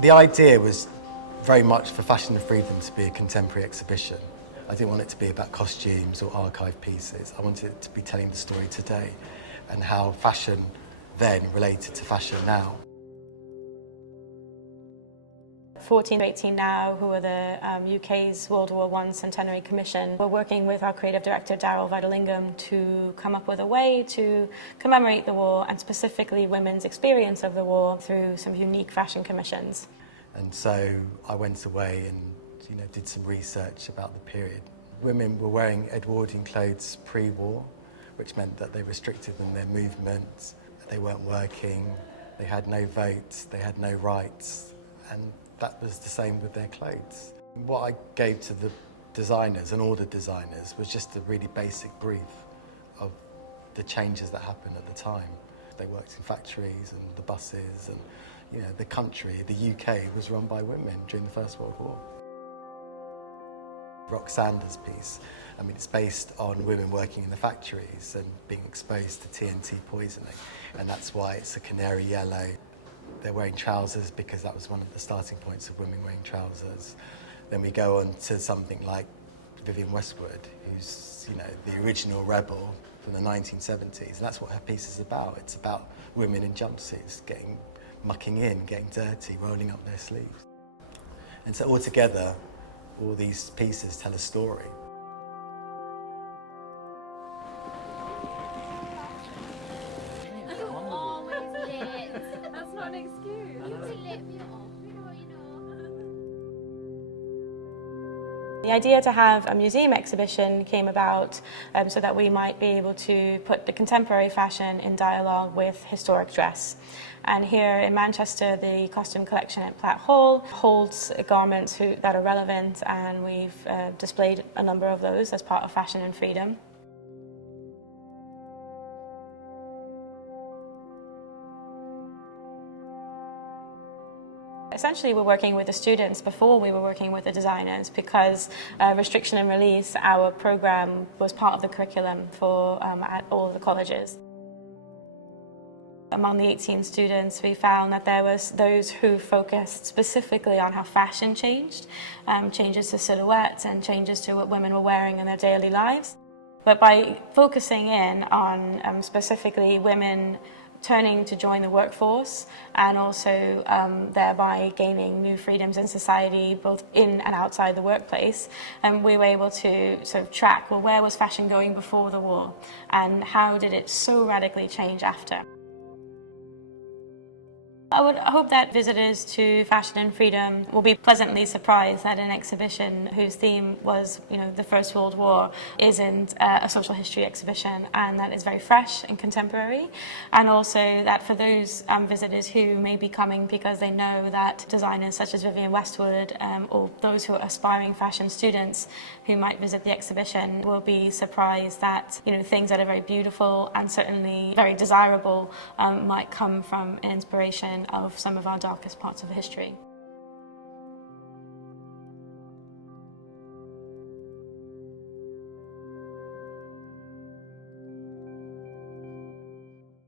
The idea was very much for Fashion and Freedom to be a contemporary exhibition. I didn't want it to be about costumes or archive pieces. I wanted it to be telling the story today and how fashion then related to fashion now. 1418 Now, who are the UK's World War I Centenary Commission, we're working with our creative director Daryl Vidalingham to come up with a way to commemorate the war and specifically women's experience of the war through some unique fashion commissions. And so I went away and did some research about the period. Women were wearing Edwardian clothes pre-war, which meant that they restricted them their movement, they weren't working, they had no vote, they had no rights, and that was the same with their clothes. What I gave to the designers and all the designers was just a really basic brief of the changes that happened at the time. They worked in factories and the buses and the country, the UK, was run by women during the First World War. Roksanda's piece, it's based on women working in the factories and being exposed to TNT poisoning, and that's why it's a canary yellow. They're wearing trousers because that was one of the starting points of women wearing trousers. Then we go on to something like Vivienne Westwood, who's the original rebel from the 1970s, and that's what her piece is about. It's about women in jumpsuits mucking in, getting dirty, rolling up their sleeves. And so altogether, all these pieces tell a story. You're always late. That's not an excuse. You can let me off. The idea to have a museum exhibition came about so that we might be able to put the contemporary fashion in dialogue with historic dress. And here in Manchester, the costume collection at Platt Hall holds garments that are relevant, and we've displayed a number of those as part of Fashion and Freedom. Essentially, we're working with the students before we were working with the designers, because Restriction and Release, our program, was part of the curriculum at all of the colleges. Among the 18 students, we found that there was those who focused specifically on how fashion changed, changes to silhouettes and changes to what women were wearing in their daily lives. But by focusing in on specifically women turning to join the workforce and also thereby gaining new freedoms in society, both in and outside the workplace, we were able to sort of track, well, where was fashion going before the war and how did it so radically change after? I would hope that visitors to Fashion and Freedom will be pleasantly surprised that an exhibition whose theme was, the First World War isn't a social history exhibition, and that is very fresh and contemporary. And also that for those visitors who may be coming because they know that designers such as Vivienne Westwood or those who are aspiring fashion students who might visit the exhibition will be surprised that, things that are very beautiful and certainly very desirable might come from an inspiration of some of our darkest parts of history.